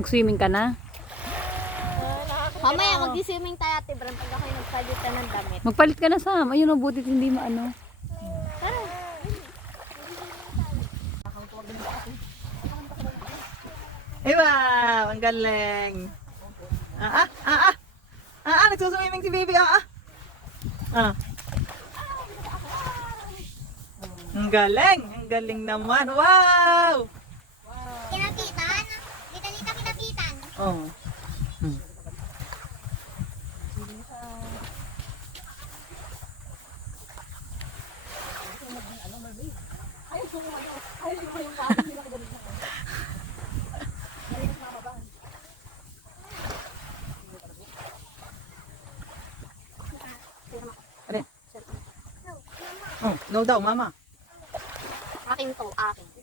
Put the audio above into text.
Mag-swimming ka na? Mamaya mag-swimming tayo, Ate Bram, pag ako'y nagpalit ka ng damit. Magpalit ka na, Sam. Ayun, butit hindi maano. Tara. Ay, wow! Ang galing! Nagsusumiming si baby, Ang galing naman, wow! Kinapitan? Kita kinapitan. Oh. Ano? Oh, no daw, mama. Akin to, akin.